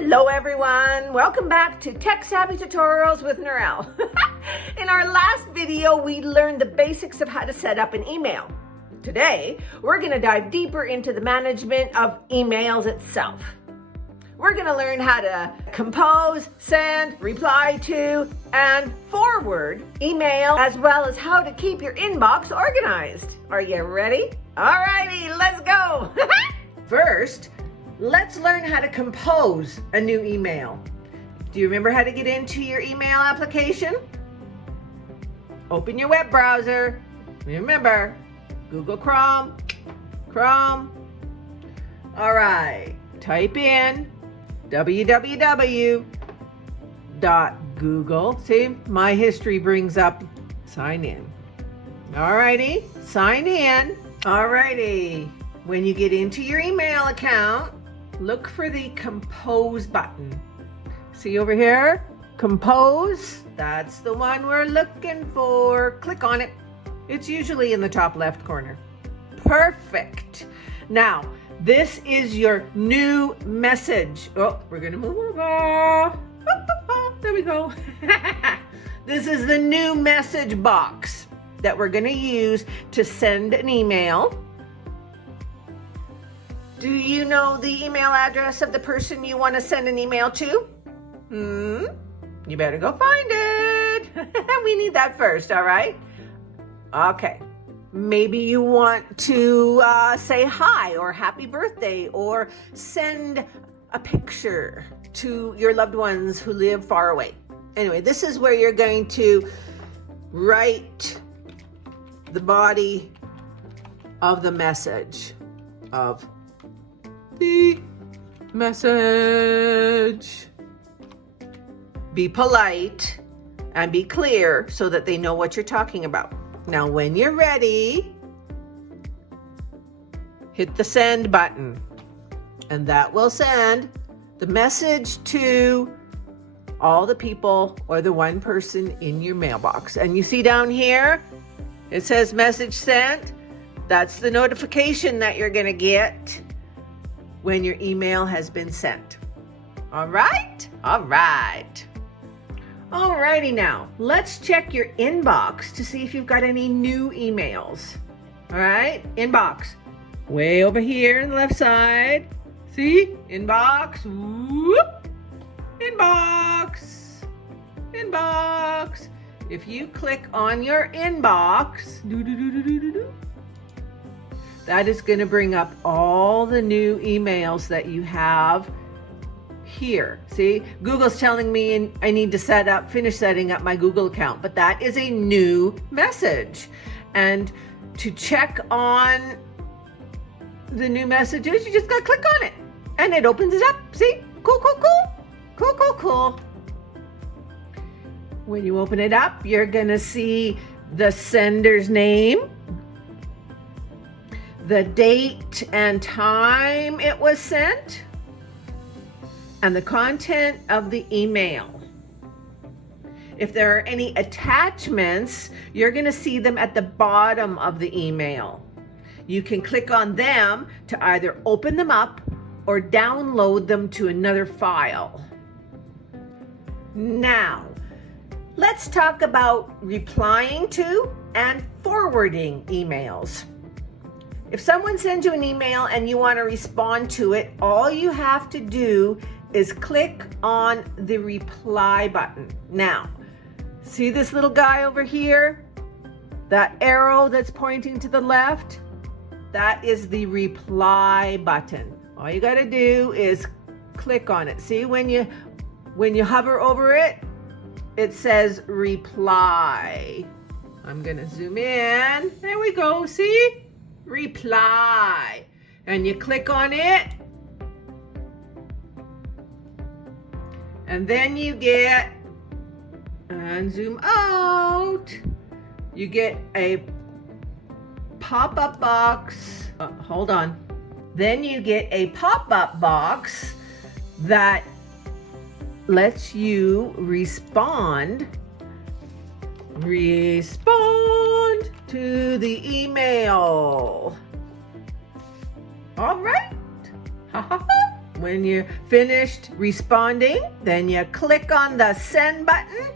Hello everyone, welcome back to Tech Savvy Tutorials with Narelle. In our last video, we learned the basics of how to set up an email. Today, we're going to dive deeper into the management of emails itself. We're going to learn how to compose, send, reply to, and forward email, as well as how to keep your inbox organized. Are you ready? Alrighty, let's go. First, let's learn how to compose a new email. Do you remember how to get into your email application? Open your web browser. Remember, Google Chrome. All right, type in www.google. See, my history brings up sign in. All righty, sign in. All righty, when you get into your email account, look for the compose button. See over here? Compose. That's the one we're looking for. Click on it. It's usually in the top left corner. Perfect. Now, this is your new message. Oh, we're going to move over. There we go. This is the new message box that we're going to use to send an email. Do you know the email address of the person you want to send an email to? You better go find it. We need that first, all right? Okay. Maybe you want to say hi or happy birthday or send a picture to your loved ones who live far away. Anyway, this is where you're going to write the body of the message of the message. Be polite and be clear so that they know what you're talking about. Now, when you're ready, hit the send button, and that will send the message to all the people or the one person in your mailbox. And you see down here, it says message sent. That's the notification that you're going to get when your email has been sent. All right? All right. Alrighty now, let's check your inbox to see if you've got any new emails. All right, inbox. Way over here on the left side. See? Inbox. Whoop. Inbox. Inbox. If you click on your inbox, that is going to bring up all the new emails that you have here. See, Google's telling me I need to finish setting up my Google account, but that is a new message. And to check on the new messages, you just gotta click on it and it opens it up. See? Cool. When you open it up, you're gonna see the sender's name, the date and time it was sent, and the content of the email. If there are any attachments, you're going to see them at the bottom of the email. You can click on them to either open them up or download them to another file. Now, let's talk about replying to and forwarding emails. If someone sends you an email and you want to respond to it, all you have to do is click on the reply button. Now, see this little guy over here? That arrow that's pointing to the left? That is the reply button. All you got to do is click on it. See, when you hover over it, it says reply. I'm going to zoom in. There we go. See? Reply. And you click on it. And then you get, and zoom out, you get a pop-up box. Hold on. Then you get a pop-up box that lets you respond to the email. All right. When you're finished responding, then you click on the send button.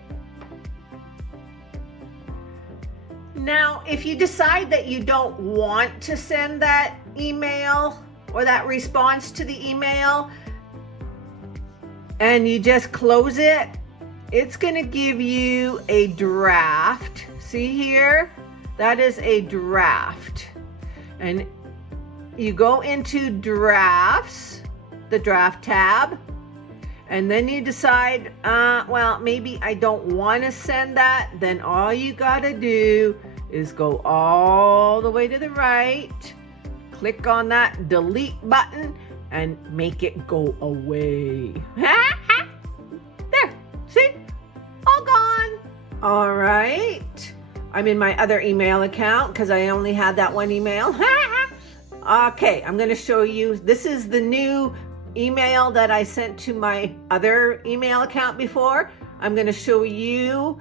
Now, if you decide that you don't want to send that email or that response to the email and you just close it, it's going to give you a draft. See here? That is a draft. And you go into drafts, the draft tab, and then you decide, well, maybe I don't want to send that. Then all you got to do is go all the way to the right, click on that delete button, and make it go away. There, see? All gone. All right. I'm in my other email account because I only had that one email. Okay, I'm going to show you. This is the new email that I sent to my other email account before. I'm going to show you.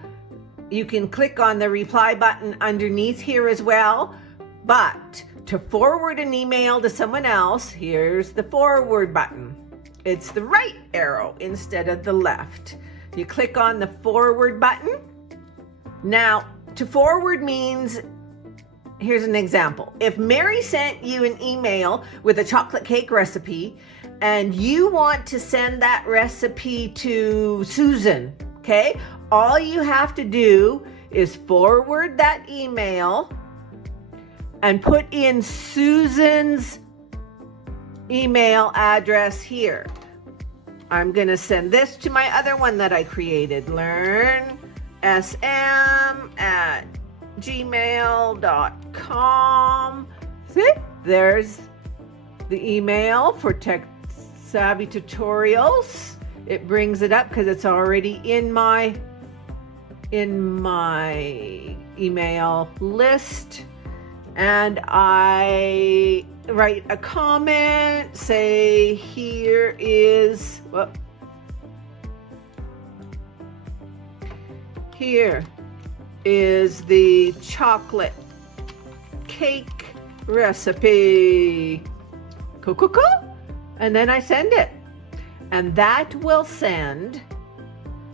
You can click on the reply button underneath here as well. But to forward an email to someone else, here's the forward button. It's the right arrow instead of the left. You click on the forward button. Now, to forward means, here's an example. If Mary sent you an email with a chocolate cake recipe and you want to send that recipe to Susan, okay? All you have to do is forward that email and put in Susan's email address here. I'm going to send this to my other one that I created, learnsm@gmail.com. See, there's the email for Tech Savvy Tutorials. It brings it up because it's already in my email list. And I write a comment, say here is the chocolate cake recipe. Cool. And then I send it. And that will send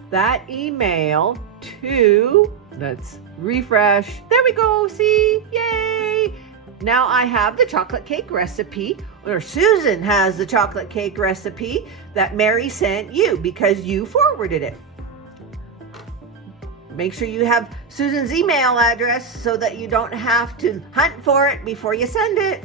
that email to, let's refresh. There we go. See? Yay. Now I have the chocolate cake recipe, or Susan has the chocolate cake recipe that Mary sent you because you forwarded it. Make sure you have Susan's email address so that you don't have to hunt for it before you send it.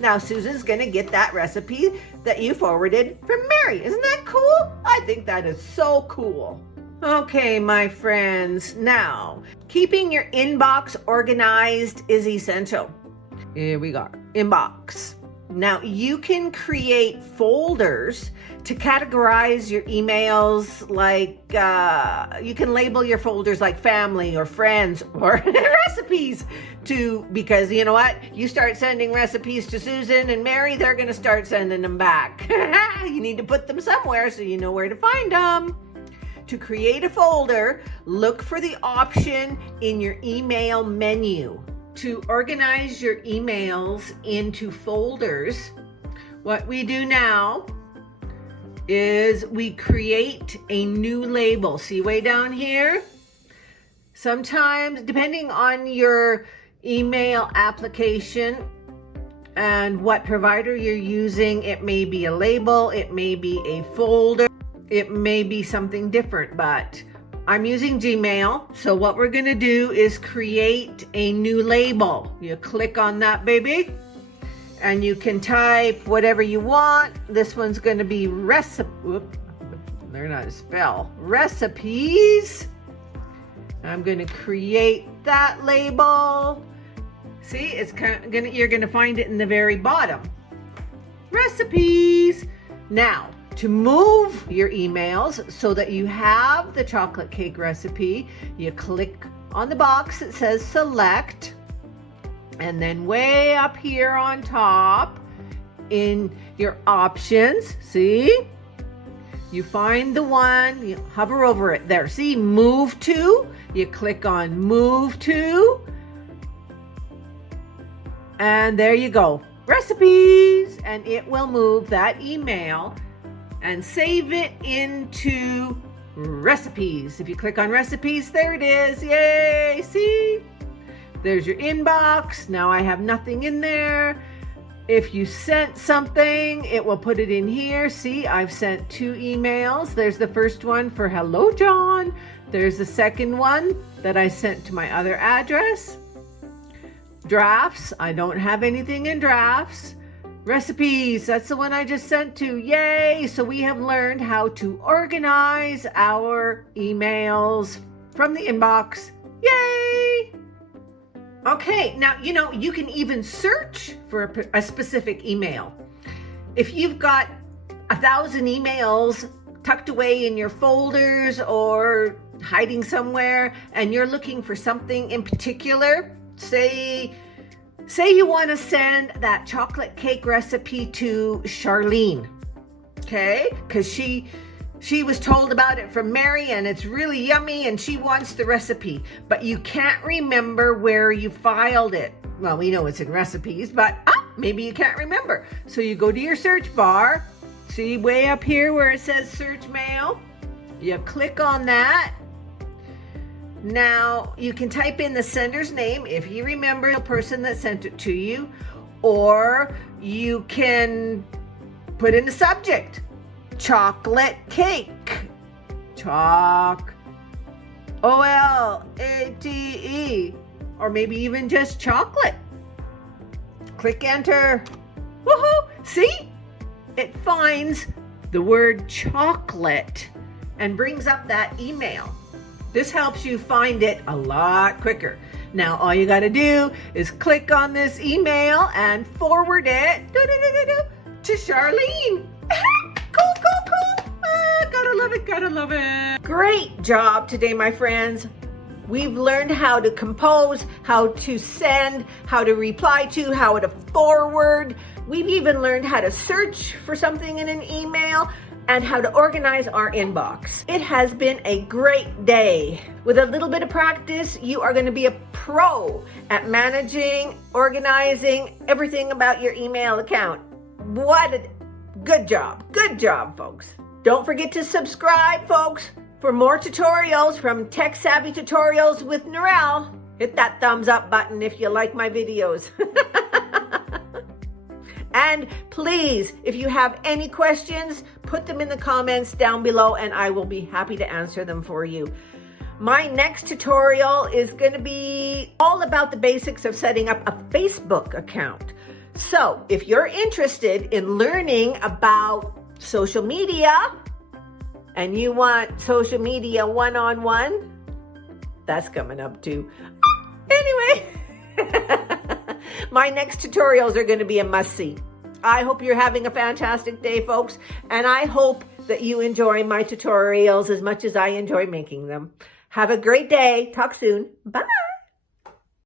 Now Susan's going to get that recipe that you forwarded from Mary. Isn't that cool? I think that is so cool. Okay, my friends. Now, keeping your inbox organized is essential. Here we go. Inbox. Now, you can create folders to categorize your emails, like you can label your folders like family or friends or recipes because you know what? You start sending recipes to Susan and Mary, they're going to start sending them back. You need to put them somewhere so you know where to find them. To create a folder, look for the option in your email menu. To organize your emails into folders, what we do now is we create a new label. See way down here? Sometimes, depending on your email application and what provider you're using, it may be a label, it may be a folder, it may be something different, but I'm using Gmail, so what we're going to do is create a new label. You click on that, baby, and you can type whatever you want. This one's going to be learn how to spell. Recipes. I'm going to create that label. See, it's you're going to find it in the very bottom. Recipes. Now, to move your emails so that you have the chocolate cake recipe, you click on the box that says select, and then way up here on top in your options, see? You find the one, you hover over it there. See, move to, you click on move to, and there you go. recipes, and it will move that email and save it into recipes. If you click on recipes, there it is. Yay! See? There's your inbox. Now I have nothing in there. If you sent something, it will put it in here. See, I've sent 2 emails. There's the first one for hello, John. There's the second one that I sent to my other address. Drafts, I don't have anything in drafts. Recipes, that's the one I just sent to. Yay! So we have learned how to organize our emails from the inbox. Yay! Okay, now, you can even search for a specific email. If you've got 1,000 emails tucked away in your folders or hiding somewhere, and you're looking for something in particular, say you want to send that chocolate cake recipe to Charlene, okay? Because she was told about it from Mary and it's really yummy and she wants the recipe, but you can't remember where you filed it. Well, we know it's in recipes, but maybe you can't remember. So you go to your search bar, see way up here where it says search mail, you click on that. Now you can type in the sender's name if you remember the person that sent it to you, or you can put in the subject, chocolate cake, O-L-A-T-E, or maybe even just chocolate. Click enter. Woohoo! See? It finds the word chocolate and brings up that email. This helps you find it a lot quicker. Now, all you got to do is click on this email and forward it to Charlene. Cool. Gotta love it. Great job today, my friends. We've learned how to compose, how to send, how to reply to, how to forward. We've even learned how to search for something in an email and how to organize our inbox. It has been a great day. With a little bit of practice, you are going to be a pro at managing, organizing everything about your email account. What a good job. Good job, folks. Don't forget to subscribe, folks, for more tutorials from Tech Savvy Tutorials with Narelle. Hit that thumbs up button if you like my videos. And please, if you have any questions, put them in the comments down below and I will be happy to answer them for you. My next tutorial is going to be all about the basics of setting up a Facebook account. So if you're interested in learning about social media and you want social media one-on-one, that's coming up too. Anyway, my next tutorials are going to be a must-see. I hope you're having a fantastic day, folks, and I hope that you enjoy my tutorials as much as I enjoy making them. Have a great day. Talk soon. Bye.